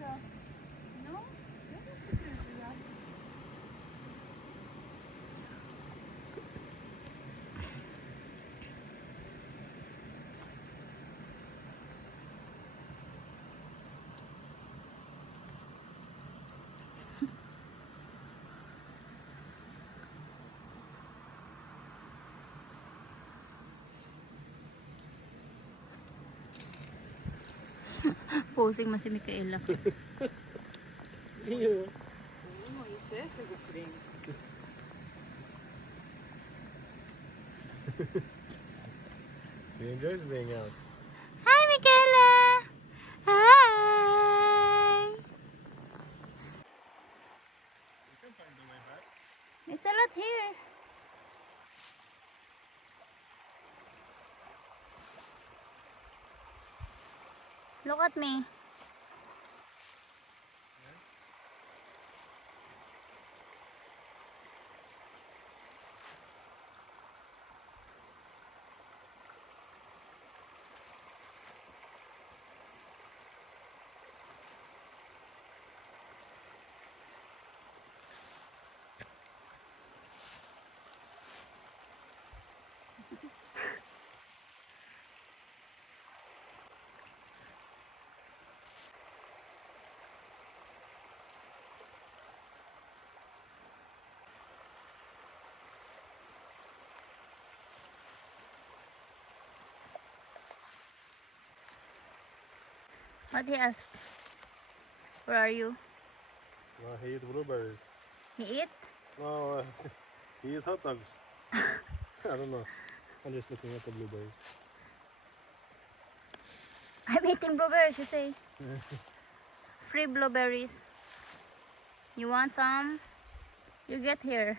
No? Yeah. Posing man si Micaela. Iyo. Uno dice ese creen. She enjoys being out. Hi, Micaela! Hi! You can find the way back. It's a lot here. Look at me. What he asked? Where are you? No, he eats blueberries. He eat? No, he eats hot dogs. I don't know. I'm just looking at the blueberries. I'm eating blueberries, you say. Free blueberries. You want some? You get here.